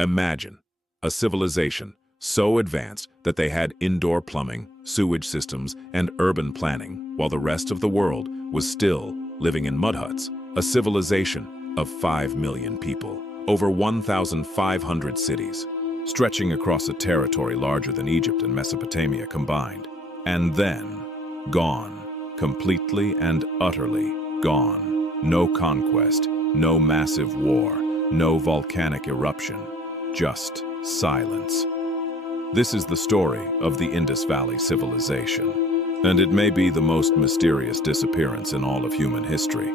Imagine a civilization so advanced that they had indoor plumbing, sewage systems, and urban planning, while the rest of the world was still living in mud huts. A civilization of 5 million people, over 1,500 cities, stretching across a territory larger than Egypt and Mesopotamia combined. And then, gone, completely and utterly gone. No conquest, no massive war, no volcanic eruption, just silence. This is the story of the Indus Valley Civilization, and it may be the most mysterious disappearance in all of human history.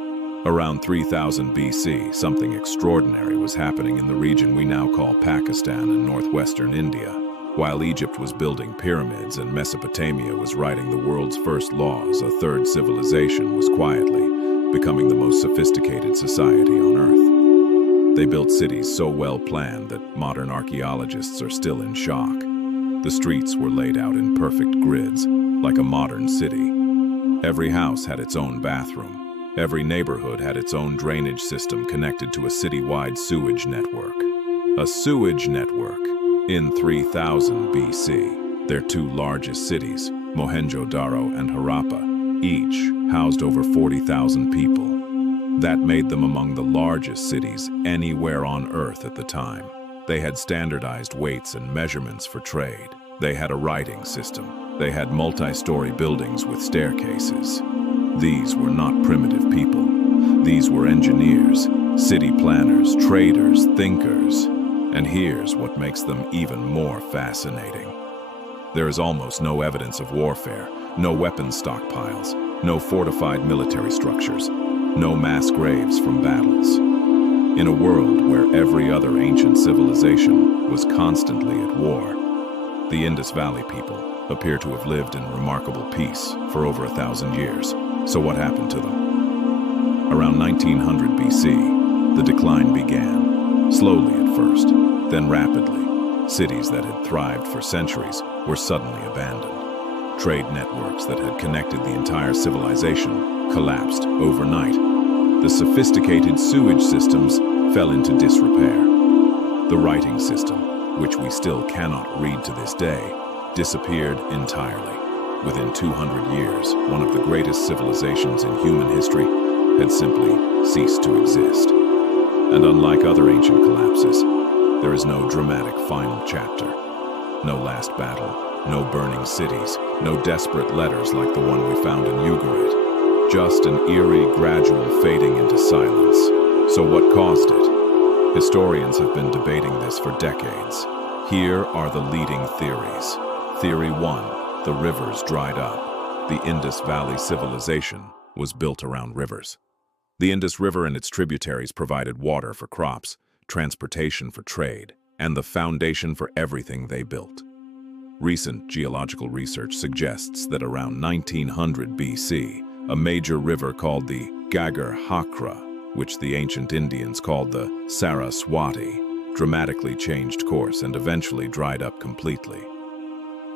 Around 3000 BC, something extraordinary was happening in the region we now call Pakistan and northwestern India. While Egypt was building pyramids and Mesopotamia was writing the world's first laws, a third civilization was quietly becoming the most sophisticated society on Earth. They built cities so well planned that modern archaeologists are still in shock. The streets were laid out in perfect grids, like a modern city. Every house had its own bathroom. Every neighborhood had its own drainage system connected to a city-wide sewage network. A sewage network. In 3000 BC, their two largest cities, Mohenjo-Daro and Harappa, each housed over 40,000 people. That made them among the largest cities anywhere on Earth at the time. They had standardized weights and measurements for trade. They had a writing system. They had multi-story buildings with staircases. These were not primitive people. These were engineers, city planners, traders, thinkers. And here's what makes them even more fascinating. There is almost no evidence of warfare, no weapons stockpiles, no fortified military structures, no mass graves from battles. In a world where every other ancient civilization was constantly at war, the Indus Valley people appear to have lived in remarkable peace for over 1,000 years. So what happened to them? Around 1900 BC, the decline began, slowly at first, then rapidly. Cities that had thrived for centuries were suddenly abandoned. Trade networks that had connected the entire civilization collapsed overnight. The sophisticated sewage systems fell into disrepair. The writing system, which we still cannot read to this day, disappeared entirely. Within 200 years, one of the greatest civilizations in human history had simply ceased to exist. And unlike other ancient collapses, there is no dramatic final chapter. No last battle, no burning cities, no desperate letters like the one we found in Ugarit. Just an eerie, gradual fading into silence. So what caused it? Historians have been debating this for decades. Here are the leading theories. Theory 1, the rivers dried up. The Indus Valley Civilization was built around rivers. The Indus River and its tributaries provided water for crops, transportation for trade, and the foundation for everything they built. Recent geological research suggests that around 1900 BC, a major river called the Ghaggar Hakra, which the ancient Indians called the Saraswati, dramatically changed course and eventually dried up completely.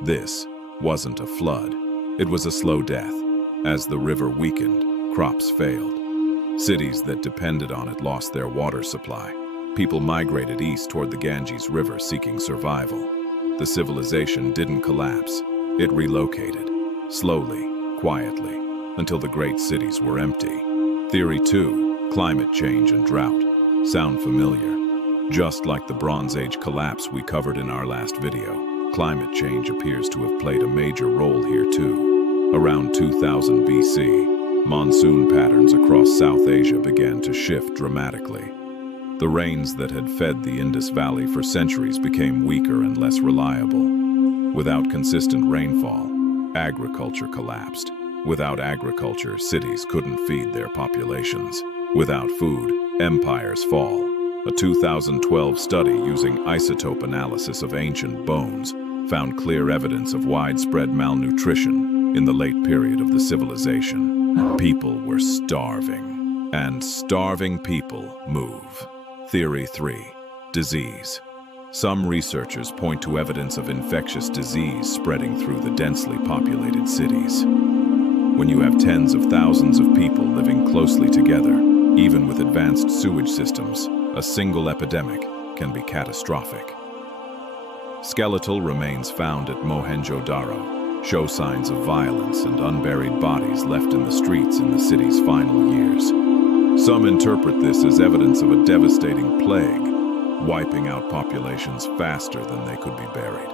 This wasn't a flood. It was a slow death. As the river weakened, crops failed. Cities that depended on it lost their water supply. People migrated east toward the Ganges River seeking survival. The civilization didn't collapse. It relocated, slowly, quietly, until the great cities were empty. Theory 2, climate change and drought. Sound familiar? Just like the Bronze Age collapse we covered in our last video, climate change appears to have played a major role here too. Around 2000 BC, monsoon patterns across South Asia began to shift dramatically. The rains that had fed the Indus Valley for centuries became weaker and less reliable. Without consistent rainfall, agriculture collapsed. Without agriculture, cities couldn't feed their populations. Without food, empires fall. A 2012 study using isotope analysis of ancient bones found clear evidence of widespread malnutrition in the late period of the civilization. People were starving, and starving people move. Theory 3, disease. Some researchers point to evidence of infectious disease spreading through the densely populated cities. When you have tens of thousands of people living closely together, even with advanced sewage systems, a single epidemic can be catastrophic. Skeletal remains found at Mohenjo-Daro show signs of violence and unburied bodies left in the streets in the city's final years. Some interpret this as evidence of a devastating plague, wiping out populations faster than they could be buried.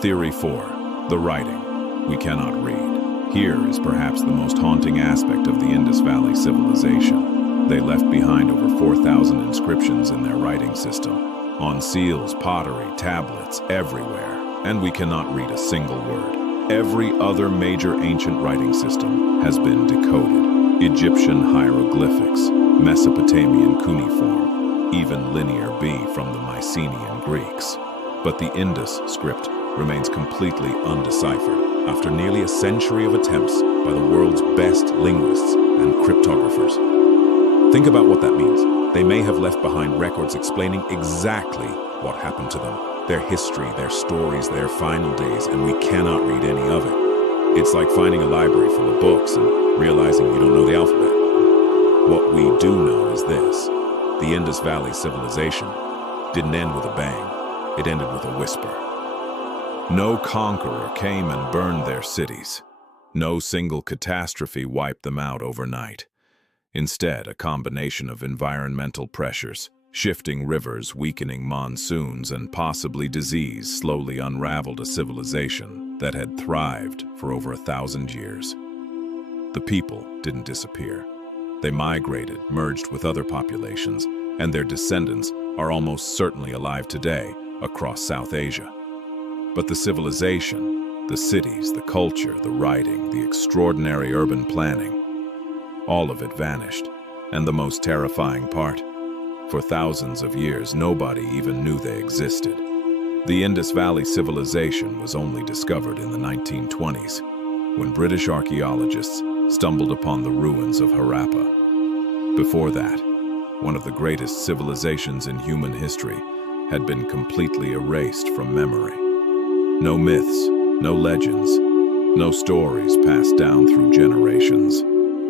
Theory 4. The writing. We cannot read. Here is perhaps the most haunting aspect of the Indus Valley Civilization. They left behind over 4,000 inscriptions in their writing system, on seals, pottery, tablets, everywhere, and we cannot read a single word. Every other major ancient writing system has been decoded. Egyptian hieroglyphics, Mesopotamian cuneiform, even Linear B from the Mycenaean Greeks. But the Indus script remains completely undeciphered after nearly a century of attempts by the world's best linguists and cryptographers. Think about what that means. They may have left behind records explaining exactly what happened to them, their history, their stories, their final days, and we cannot read any of it. It's like finding a library full of books and realizing you don't know the alphabet. What we do know is this: the Indus Valley Civilization didn't end with a bang, it ended with a whisper. No conqueror came and burned their cities. No single catastrophe wiped them out overnight. Instead, a combination of environmental pressures, shifting rivers, weakening monsoons, and possibly disease slowly unraveled a civilization that had thrived for over 1,000 years. The people didn't disappear. They migrated, merged with other populations, and their descendants are almost certainly alive today across South Asia. But the civilization, the cities, the culture, the writing, the extraordinary urban planning, all of it vanished. And the most terrifying part, for thousands of years, nobody even knew they existed. The Indus Valley Civilization was only discovered in the 1920s, when British archaeologists stumbled upon the ruins of Harappa. Before that, one of the greatest civilizations in human history had been completely erased from memory. No myths, no legends, no stories passed down through generations.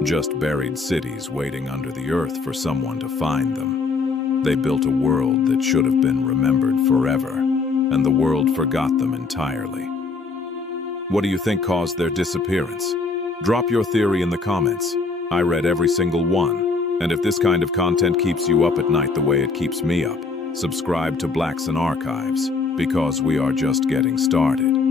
Just buried cities waiting under the earth for someone to find them. They built a world that should have been remembered forever, and the world forgot them entirely. What do you think caused their disappearance? Drop your theory in the comments. I read every single one, and if this kind of content keeps you up at night the way it keeps me up, subscribe to Blacks and Archives, because we are just getting started.